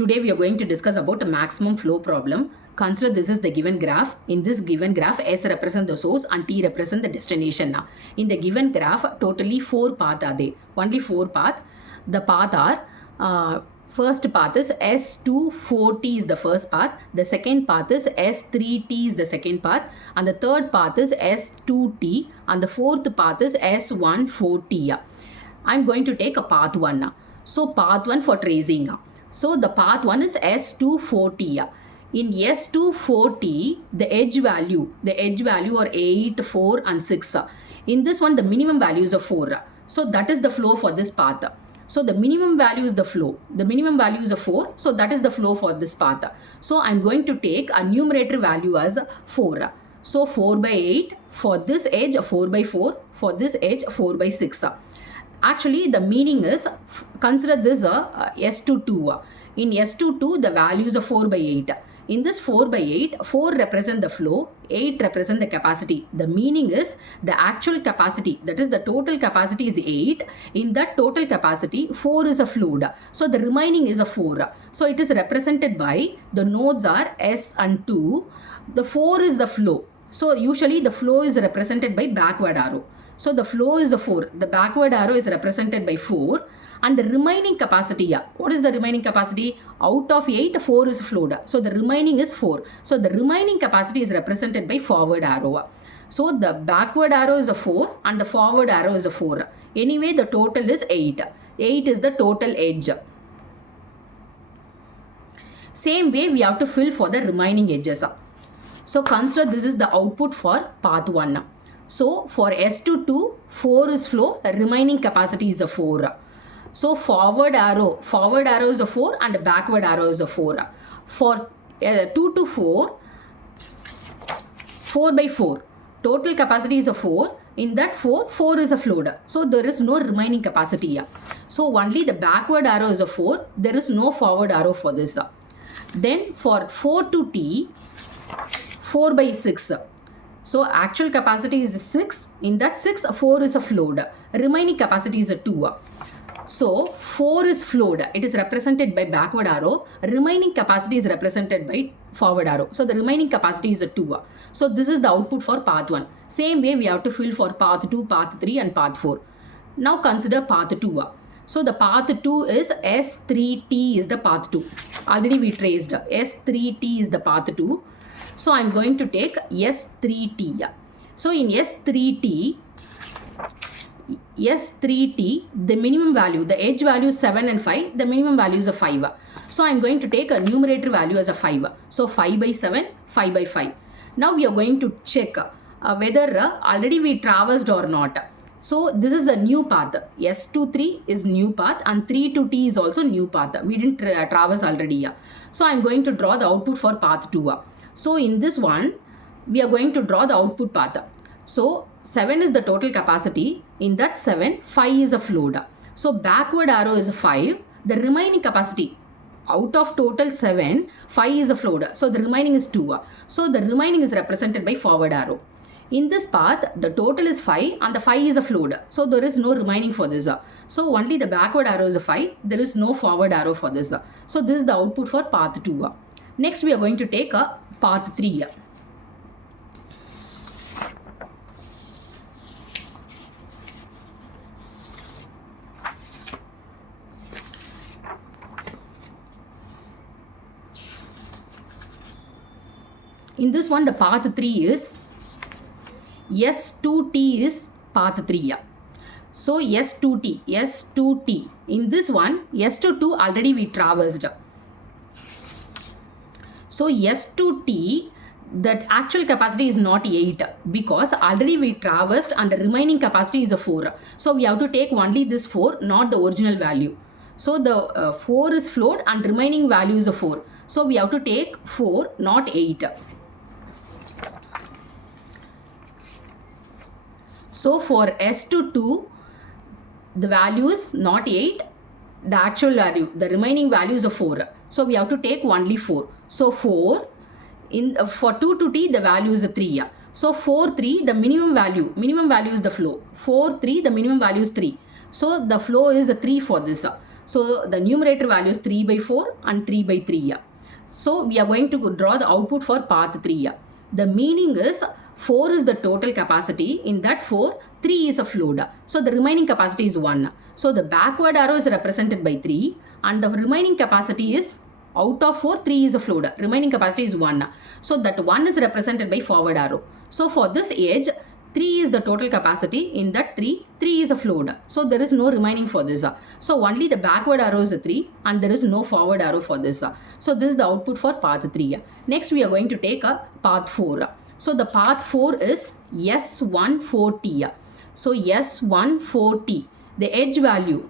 Today we are going to discuss about a maximum flow problem. Consider this is the given graph. In this given graph, S represent the source and T represent the destination. In the given graph, totally 4 paths are there. Only 4 paths. The path are first path is S24T is the first path. The second path is S3T is the second path. And the third path is S2T. And the fourth path is S14T. I'm going to take a path 1. So path 1 for tracing. So the path 1 is S24T. In S24T, the edge value are 8, 4 and 6. In this one, the minimum value is 4. So that is the flow for this path. So the minimum value is the flow. The minimum value is 4. So that is the flow for this path. So I'm going to take a numerator value as 4. So 4 by 8. For this edge, 4 by 4. For this edge, 4 by 6. Actually, the meaning is, consider this S22. In S22, the values are 4 by 8. In this 4 by 8, 4 represent the flow, 8 represent the capacity. The meaning is the actual capacity, that is the total capacity is 8. In that total capacity, 4 is a fluid. So the remaining is a 4. So it is represented by, the nodes are S and 2. The 4 is the flow. So usually the flow is represented by backward arrow. So the flow is a 4. The backward arrow is represented by 4. And the remaining capacity, what is the remaining capacity? Out of 8, 4 is flowed. So the remaining is 4. So the remaining capacity is represented by forward arrow. So the backward arrow is a 4 and the forward arrow is a 4. Anyway, the total is 8. 8 is the total edge. Same way, we have to fill for the remaining edges. So consider this is the output for path 1. So for S22, 4 is flow, remaining capacity is a 4. So forward arrow is a 4 and backward arrow is a 4. For 2 to 4, 4 by 4. Total capacity is a 4. In that 4 is a float. So there is no remaining capacity here. So only the backward arrow is a 4. There is no forward arrow for this. Then for 4 to T, 4 by 6. So actual capacity is 6. In that 6, 4 is a float. Remaining capacity is a 2. So 4 is flowed. It is represented by backward arrow. Remaining capacity is represented by forward arrow. So the remaining capacity is a 2. So this is the output for path 1. Same way we have to fill for path 2, path 3 and path 4. Now consider path 2. So the path 2 is S3T is the path 2. Already we traced. S3T is the path 2. So I'm going to take S3T. So in S3T, the minimum value, the edge value is 7 and 5, the minimum value is a 5. So I'm going to take a numerator value as a 5. So 5 by 7, 5 by 5. Now we are going to check whether already we traversed or not. So this is a new path. S23 is new path and 3 to T is also new path. We didn't traverse already. So I'm going to draw the output for path 2. So in this one, we are going to draw the output path. So 7 is the total capacity. In that 7, 5 is a float. So backward arrow is a 5. The remaining capacity, out of total 7, 5 is a float. So the remaining is 2. So the remaining is represented by forward arrow. In this path, the total is 5 and the 5 is a float. So there is no remaining for this. So only the backward arrow is a 5. There is no forward arrow for this. So this is the output for path 2. Next we are going to take a path 3. In this one, the path 3 is S2T is path 3. So S2T. In this one, S22 already we traversed. So S2T, the actual capacity is not 8 because already we traversed and the remaining capacity is a 4. So we have to take only this 4, not the original value. So the 4 is flowed and remaining value is a 4. So we have to take 4, not 8. So for S22, the value is not 8, the actual value, the remaining value is a 4. So we have to take only 4. So 4, for 2 to T, the value is a 3. So 4, 3, the minimum value is the flow. 4, 3, the minimum value is 3. So the flow is a 3 for this. So the numerator value is 3 by 4 and 3 by 3. So we are going to draw the output for path 3. The meaning is 4 is the total capacity. In that 4, 3 is a float. So the remaining capacity is 1. So the backward arrow is represented by 3 and the remaining capacity is out of 4, 3 is a float. Remaining capacity is 1. So that 1 is represented by forward arrow. So for this edge, 3 is the total capacity. In that 3 is a float. So there is no remaining for this. So only the backward arrow is a 3 and there is no forward arrow for this. So this is the output for path 3. Next we are going to take a path 4. So the path 4 is S14T. So S14T. The edge value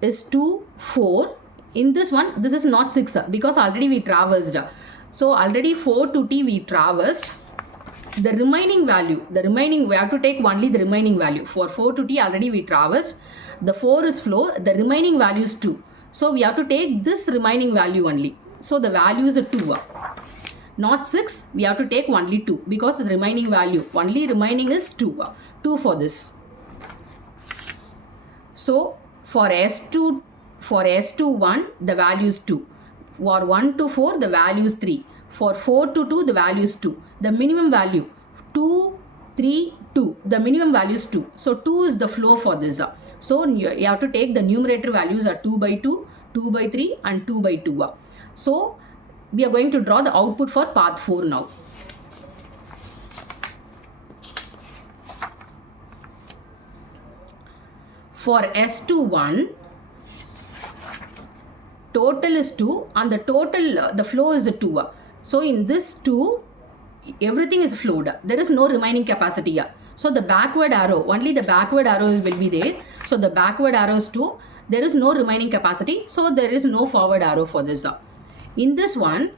is 2, 4. In this one, this is not 6 because already we traversed. So already 4 to T we traversed. The remaining value, we have to take only the remaining value. For 4 to T already we traversed. The 4 is flow, the remaining value is 2. So we have to take this remaining value only. So the value is a 2. Not 6, we have to take only 2 because the remaining value, only remaining is 2. 2 for this. So for S21, the value is 2. For 1 to 4, the value is 3. For 4 to 2, the value is 2. The minimum value, 2, 3, 2. The minimum value is 2. So 2 is the flow for this. So you have to take the numerator values are 2 by 2, 2 by 3 and 2 by 2. So we are going to draw the output for path 4 now. For S21, total is 2 and the total, the flow is a 2. So in this 2, everything is flowed. There is no remaining capacity here. So the backward arrow, only the backward arrows will be there. So the backward arrow is 2. There is no remaining capacity. So there is no forward arrow for this. In this one,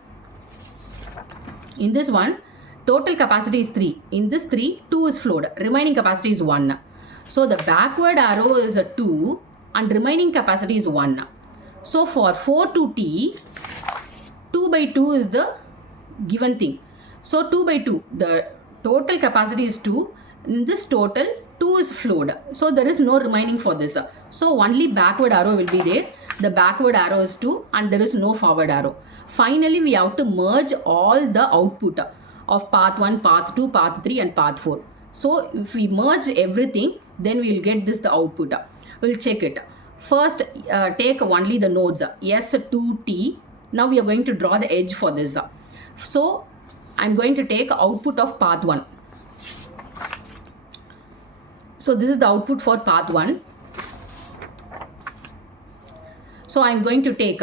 total capacity is 3. In this 3, 2 is flowed. Remaining capacity is 1. So the backward arrow is a 2 and remaining capacity is 1. So for 4 to T, 2 by 2 is the given thing. So 2 by 2, the total capacity is 2. In this total, 2 is flowed. So there is no remaining for this. So only backward arrow will be there. The backward arrow is 2 and there is no forward arrow. Finally, we have to merge all the output of path 1, path 2, path 3 and path 4. So if we merge everything, then we will get this the output. We will check it. First, take only the nodes S2T. Now we are going to draw the edge for this. So I am going to take output of path 1. So this is the output for path 1. So I am going to take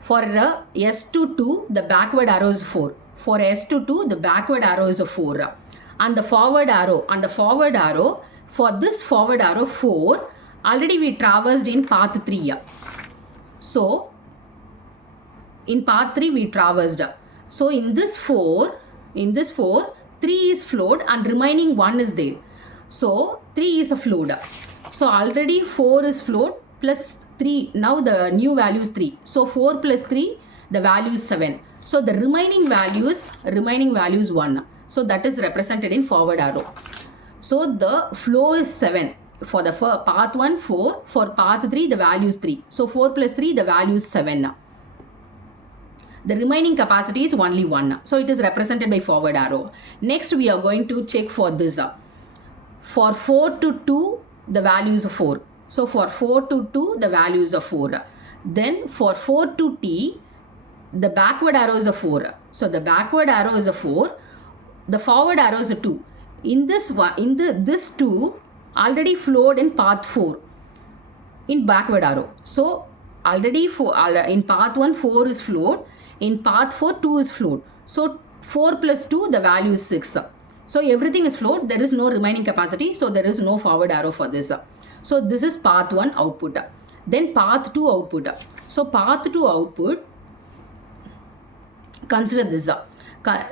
for S22, the backward arrow is 4. For S22, the backward arrow is a 4. And the forward arrow, for this forward arrow 4, already we traversed in path 3. So in path 3 we traversed. So in this 4, 3 is flowed and remaining 1 is there. So 3 is a flowed. So already 4 is flowed plus 3. Now the new value is 3. So 4 plus 3, the value is 7. So the remaining value is 1. So that is represented in forward arrow. So the flow is 7. For the path 1, 4. For path 3, the value is 3. So 4 plus 3, the value is 7. The remaining capacity is only 1. So it is represented by forward arrow. Next we are going to check for this. For 4 to 2, the value is 4. So for 4 to 2, the value is a 4. Then for 4 to T, the backward arrow is a 4. So the backward arrow is a 4. The forward arrow is a 2. In this one, this 2 already flowed in path 4 in backward arrow. So already in path 1, 4 is flowed. In path 4, 2 is flowed. So 4 plus 2, the value is 6. So everything is flowed. There is no remaining capacity. So there is no forward arrow for this. So this is path 1 output. Then path 2 output. So path 2 output, consider this.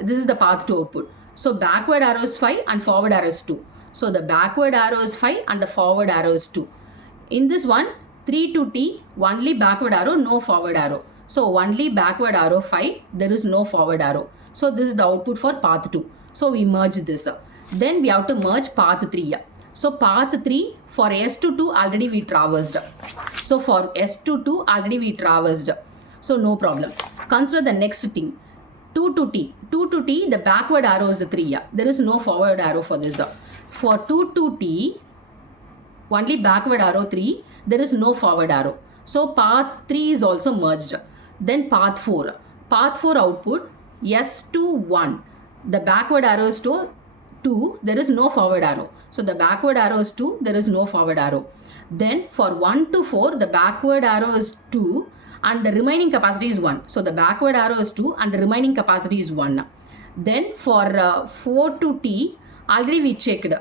This is the path 2 output. So backward arrow is 5 and forward arrow is 2. So the backward arrow is 5 and the forward arrow is 2. In this one, 3 to T, only backward arrow, no forward arrow. So only backward arrow 5, there is no forward arrow. So this is the output for path 2. So we merge this. Then we have to merge path 3. So path 3, For S to 2 already we traversed. So for S to 2 already we traversed. So no problem. Consider the next thing. 2 to T. 2 to T, the backward arrow is 3. Yeah. There is no forward arrow for this. For 2 to T, only backward arrow 3. There is no forward arrow. So path 3 is also merged. Then path 4. Path 4 output S to 1. The backward arrow is to 2. There is no forward arrow. So the backward arrow is 2. There is no forward arrow. Then for 1 to 4, the backward arrow is 2 and the remaining capacity is 1. So the backward arrow is 2 and the remaining capacity is 1. Then for 4 to T, already we checked.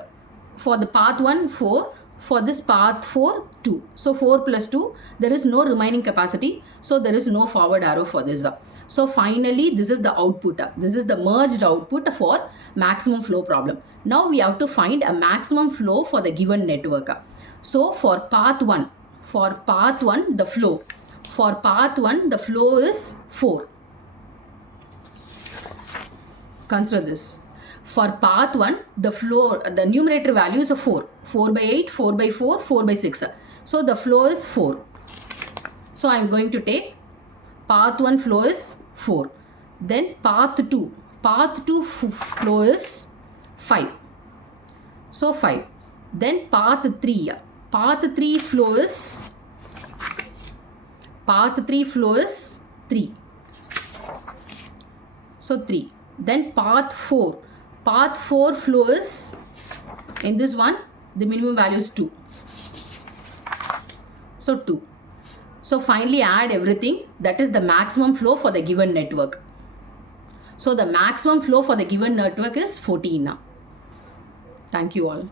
For the path 1, 4. For this path 4, 2. So 4 plus 2, there is no remaining capacity. So there is no forward arrow for this. So finally, this is the output. This is the merged output for maximum flow problem. Now we have to find a maximum flow for the given network. So for path 1, the flow. For path 1, the flow is 4. Consider this. For path 1, the flow, the numerator value is 4. 4 by 8, 4 by 4, 4 by 6. So the flow is 4. So I am going to take path 1 flow is 4. Then path 2. Path 2 flow is 5. So 5. Then path 3. Path 3 flow is 3. So 3. Then path 4. Path 4 flow is, in this one, the minimum value is 2. So 2. So finally add everything. That is the maximum flow for the given network. So the maximum flow for the given network is 14 now. Thank you all.